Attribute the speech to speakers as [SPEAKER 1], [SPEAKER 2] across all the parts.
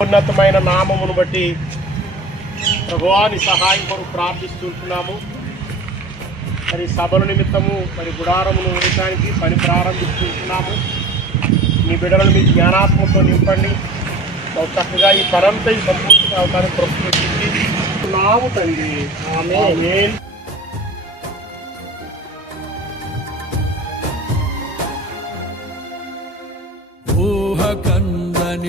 [SPEAKER 1] అత్యున్నతమైన నామమును బట్టి ప్రభువాని సహాయం కొరకు ప్రార్థిస్తుంటున్నాము. మరి సభల నిమిత్తము మరి గుడారమును వేయడానికి పని ప్రారంభిస్తుంటున్నాము. మీ బిడ్డలను మీ జ్ఞానాత్మతో నింపండి. చక్కగా ఈ పనంతా ఈ సంపూర్తిగా అవతారం ప్రస్తుతించి నాము తండ్రి. ఆమేన్.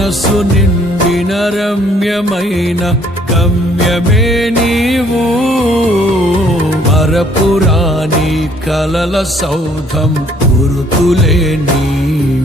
[SPEAKER 2] మనసు నిండిన రమ్యమైన గమ్యమే నీవు. మరపురాని కలల సౌధం గురుతులే నీవు.